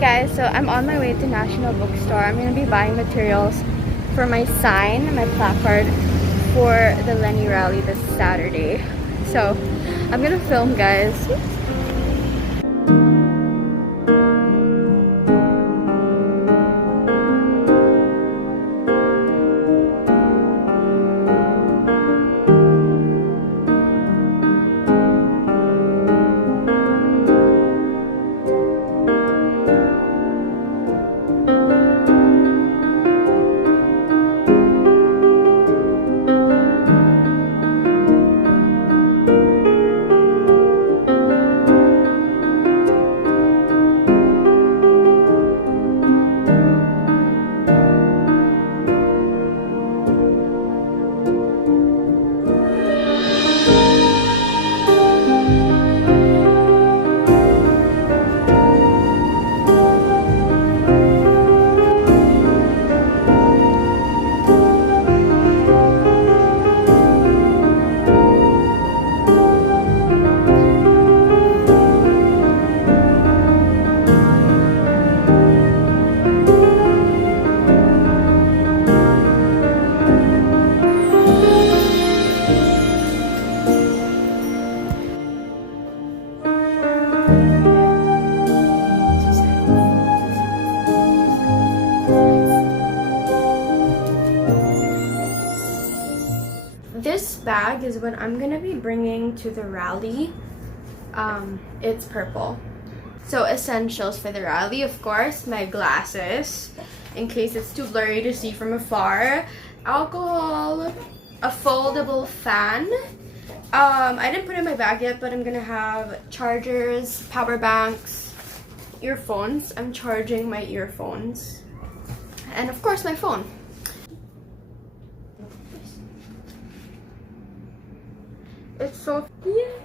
guys, so I'm on my way to National Bookstore. I'm gonna be buying materials for my sign, my placard for the LENI rally this Saturday. So I'm gonna film, guys. This bag is what I'm gonna be bringing to the rally. It's purple. So essentials for the rally, of course, my glasses in case it's too blurry to see from afar, alcohol, a foldable fan. I didn't put it in my bag yet, but I'm gonna have chargers, power banks, earphones. I'm charging my earphones, and of course my phone. It's so yay!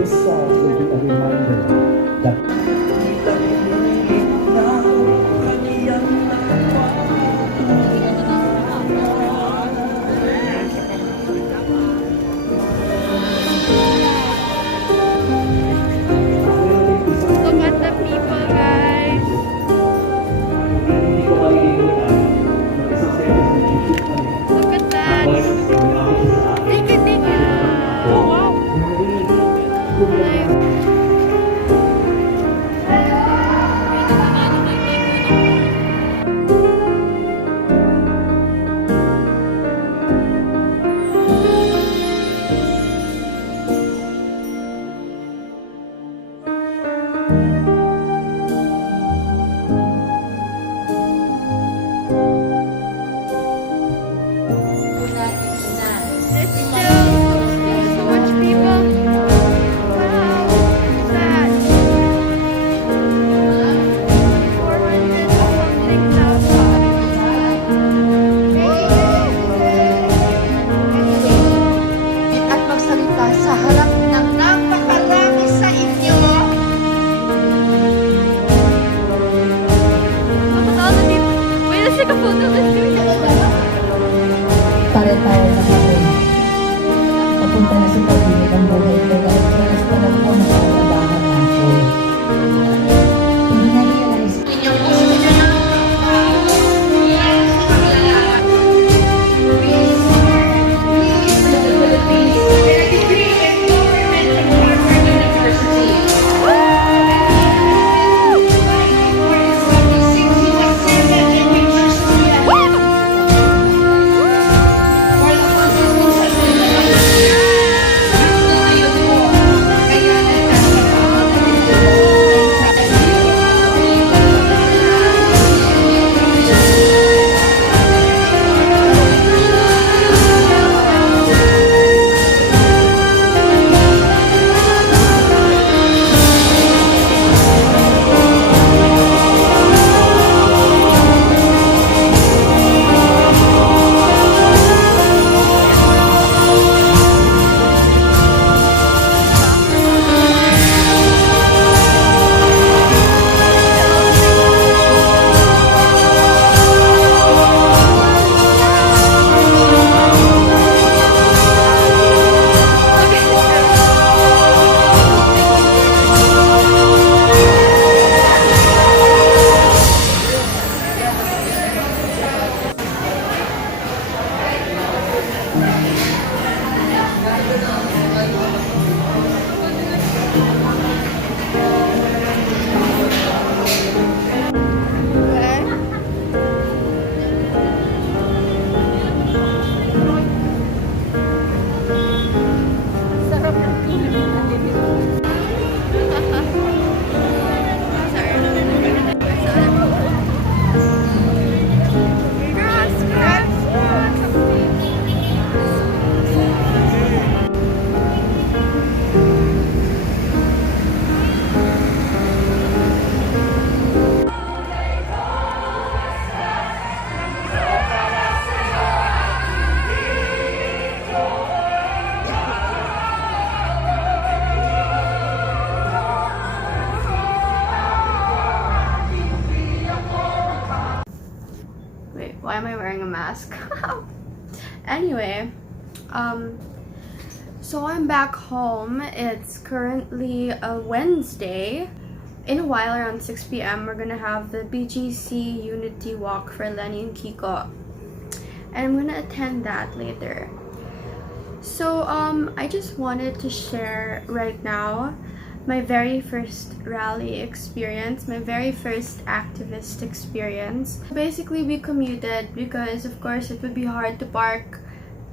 This song will be a reminder that Look at the people, guys. hindi ko malilimutan ng isang sentence na Look at that. Thank you, thank you. Oh, wow. Nice. It's still so much people. Wow, look at that. 400 something thousand. At magsalita sa harap ng napakarami sa inyo. Look at all the people. Wait, let's take a photo. Let's do it. Tayo-tayo na kami. Papunta na sa pag-ibig ang buhay ko dahil paras pa lang po nakakalabangan natin. Hindi na-realize. Inyong gusto nyo na Wait, why am I wearing a mask? Anyway, so I'm back home. It's currently a Wednesday. In a while, around 6 p.m., we're gonna have the BGC Unity Walk for LENI and KIKO. And I'm gonna attend that later. So, I just wanted to share right now my very first rally experience, my very first activist experience. Basically, we commuted because, of course, it would be hard to park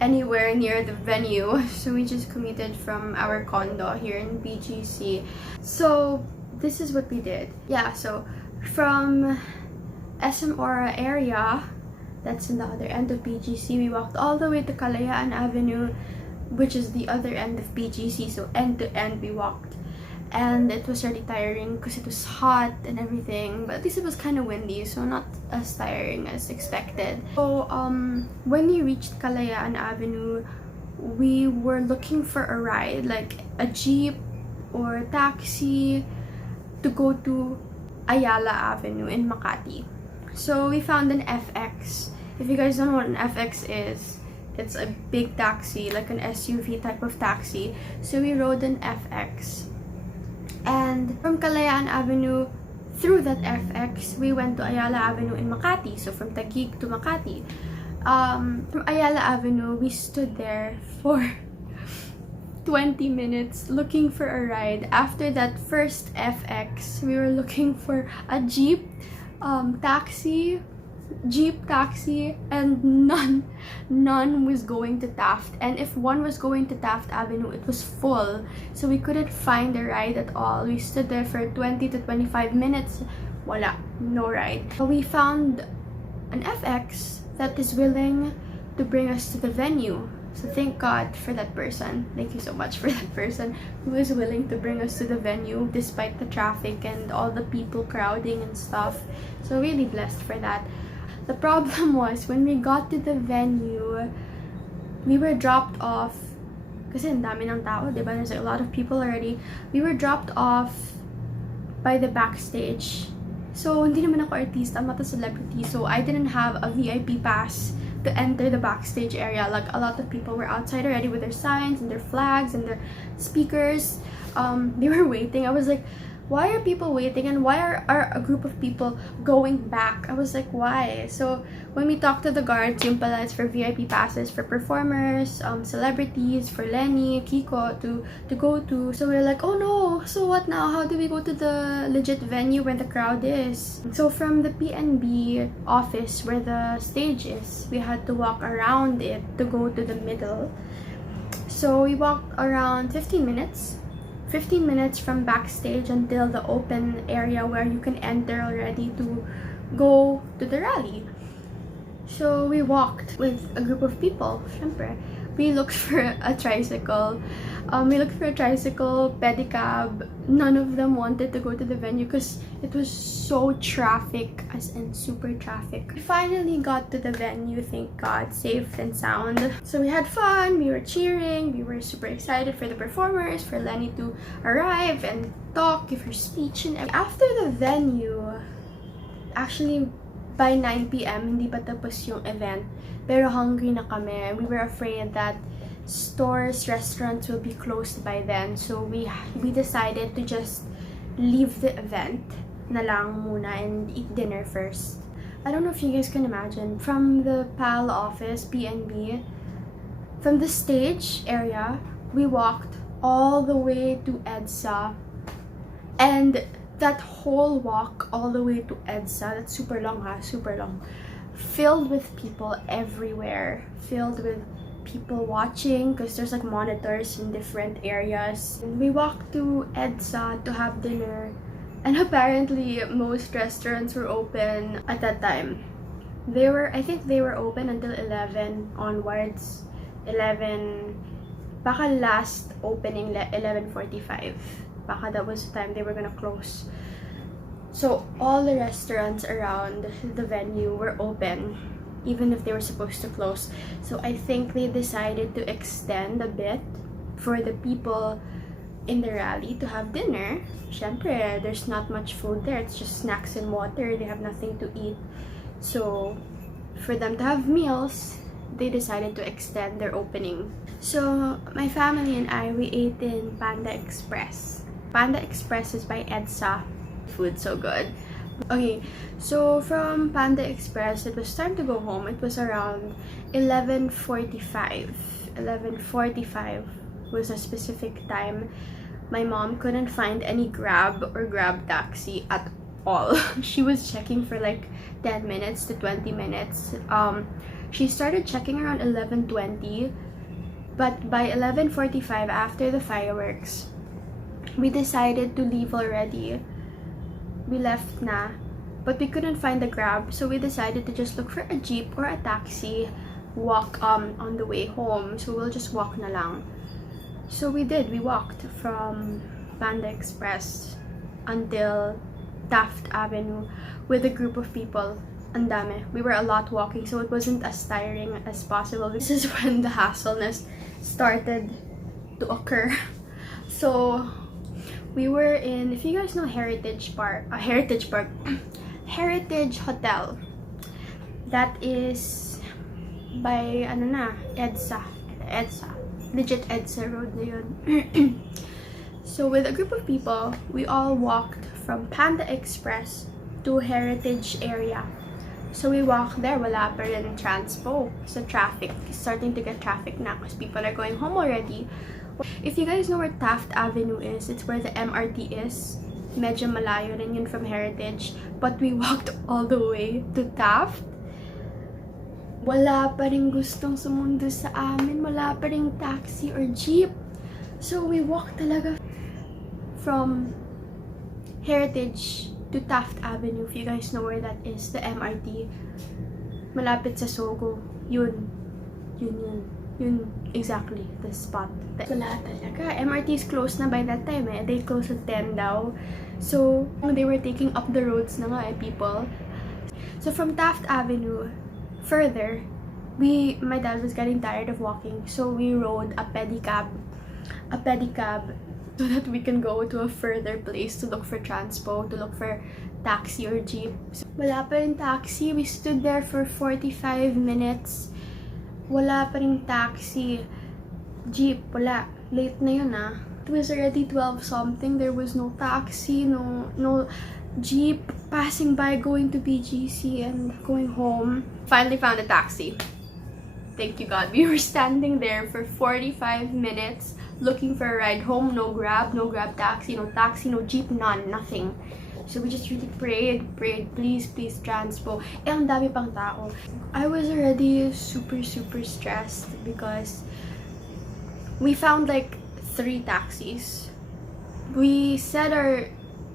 anywhere near the venue. So we just commuted from our condo here in BGC. So this is what we did. Yeah, so from SM Aura area, that's in the other end of BGC, we walked all the way to Kalayaan Avenue, which is the other end of BGC. So end to end we walked. And it was really tiring because it was hot and everything, but at least it was kind of windy, so not as tiring as expected. So when we reached Kalayaan Avenue, we were looking for a ride, like a jeep or taxi to go to Ayala Avenue in Makati. So we found an FX. If you guys don't know what an FX is, it's a big taxi, like an SUV type of taxi. So we rode an FX. And from Kalayaan Avenue, through that FX, we went to Ayala Avenue in Makati. So from Taguig to Makati. From Ayala Avenue, we stood there for 20 minutes looking for a ride. After that first FX, we were looking for a jeep taxi, and none was going to Taft. And if one was going to Taft Avenue, it was full, so we couldn't find a ride at all. We stood there for 20 to 25 minutes. Wala, no ride. So we found an FX that is willing to bring us to the venue. So thank God for that person. Thank you so much for that person who was willing to bring us to the venue despite the traffic and all the people crowding and stuff. So really blessed for that. The problem was when we got to the venue, we were dropped off kasi ang dami ng tao, diba? There's a lot of people already. We were dropped off by the backstage. So hindi naman ako artista, I'm not a celebrity, so I didn't have a VIP pass to enter the backstage area. Like a lot of people were outside already with their signs and their flags and their speakers. They were waiting. I was like, why are people waiting, and why are a group of people going back? I was like, why? So when we talked to the guards, yung pala it's for VIP passes for performers, celebrities, for LENI, KIKO to go to. So we were like, oh no, so what now? How do we go to the legit venue where the crowd is? So from the PNB office where the stage is, we had to walk around it to go to the middle. So we walked around 15 minutes from backstage until the open area where you can enter already to go to the rally. So we walked with a group of people. Syempre, we looked for a tricycle. Pedicab. None of them wanted to go to the venue because it was so traffic, as in super traffic. We finally got to the venue, thank God, safe and sound. So we had fun, we were cheering, we were super excited for the performers, for LENI to arrive and talk, give her speech and everything. After the venue, actually by 9 p.m. hindi pa tapos yung event, pero hungry na kami. We were afraid that stores, restaurants will be closed by then, so we decided to just leave the event na lang muna and eat dinner first. I don't know if you guys can imagine, from the PAL office, PNB, from the stage area, we walked all the way to EDSA, and that whole walk all the way to EDSA, that's super long, filled with people everywhere, filled with people watching because there's like monitors in different areas. And we walked to EDSA to have dinner, and apparently most restaurants were open at that time. I think they were open until 11 onwards. 11, baka last opening 11:45. Baka that was the time they were gonna close. So all the restaurants around the venue were open, even if they were supposed to close. So I think they decided to extend a bit for the people in the rally to have dinner. Syempre, there's not much food there. It's just snacks and water. They have nothing to eat. So for them to have meals, they decided to extend their opening. So my family and I, we ate in Panda Express. Panda Express is by EDSA. Food so good. Okay, so from Panda Express, it was time to go home. It was around 11:45. 11:45 was a specific time. My mom couldn't find any Grab or Grab taxi at all. She was checking for like 10 minutes to 20 minutes. She started checking around 11:20, but by 11:45, after the fireworks, we decided to leave already. We left na, but we couldn't find the Grab, so we decided to just look for a jeep or a taxi, walk on the way home. So we'll just walk na lang. So we did. We walked from Panda Express until Taft Avenue with a group of people. Ang dami. We were a lot walking, so it wasn't as tiring as possible. This is when the hassleness started to occur. So We were in, if you guys know Heritage Hotel. That is by, EDSA. Legit EDSA Road na yun. So with a group of people, we all walked from Panda Express to Heritage area. So we walked there, wala pa rin transpo. So traffic, starting to get traffic na because people are going home already. If you guys know where Taft Avenue is, it's where the MRT is. Medyo malayo rin yun from Heritage. But we walked all the way to Taft. Wala pa rin gustong sumundo sa amin. Wala pa rin taxi or jeep. So we walked talaga from Heritage to Taft Avenue. If you guys know where that is, the MRT. Malapit sa Sogo. Yun exactly the spot. Wala talaga. MRT is closed na by that time eh. They closed at 10 daw. So, they were taking up the roads na nga eh, people. So, from Taft Avenue, further, my dad was getting tired of walking. So, we rode a pedicab so that we can go to a further place to look for transpo, to look for taxi or jeep. So, wala pa rin taxi. We stood there for 45 minutes. Wala pa rin taxi. Jeep, wala. Late na yun ah. It was already 12 something. There was no taxi, no jeep passing by going to BGC and going home. Finally found a taxi. Thank you God. We were standing there for 45 minutes looking for a ride home. No grab taxi, no jeep, nothing. So we just really prayed, please transpo. Eh, ang dami pang tao. I was already super stressed because we found like 3 taxis. We said our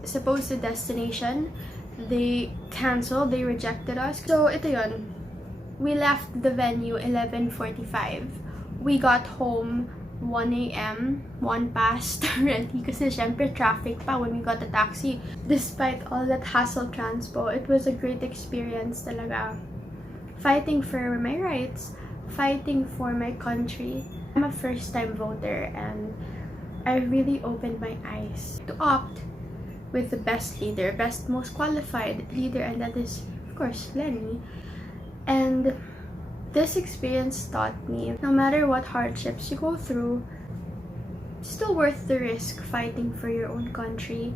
supposed destination. They canceled, they rejected us. So ito yun. We left the venue 11:45. We got home 1 a.m. 1 past already kasi syempre traffic pa when we got the taxi. Despite all that hassle transpo, it was a great experience talaga. Fighting for my rights, fighting for my country. I'm a first-time voter and I really opened my eyes to opt with the best leader, most qualified leader, and that is, of course, LENI. And this experience taught me, no matter what hardships you go through, it's still worth the risk fighting for your own country,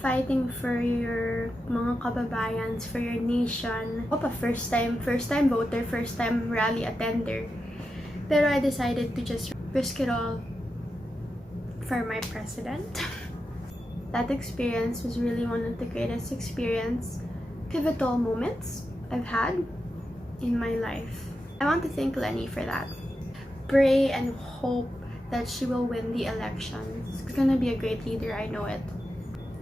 fighting for your mga kababayans, for your nation. I'm a first time voter, first time rally attender. Pero I decided to just risk it all for my president. That experience was really one of the greatest pivotal moments I've had in my life. I want to thank LENI for that. Pray and hope that she will win the election. She's gonna be a great leader, I know it.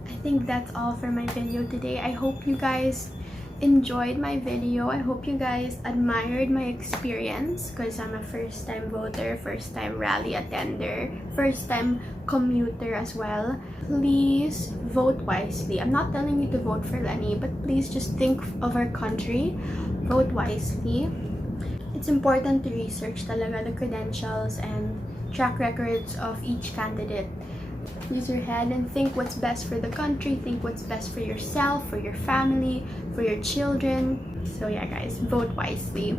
I think that's all for my video today. I hope you guys enjoyed my video. I hope you guys admired my experience because I'm a first-time voter, first-time rally attender, first-time commuter as well. Please vote wisely. I'm not telling you to vote for LENI, but please just think of our country. Vote wisely. It's important to research talaga the credentials and track records of each candidate. Use your head and think what's best for the country, think what's best for yourself, for your family, for your children. So yeah guys, vote wisely.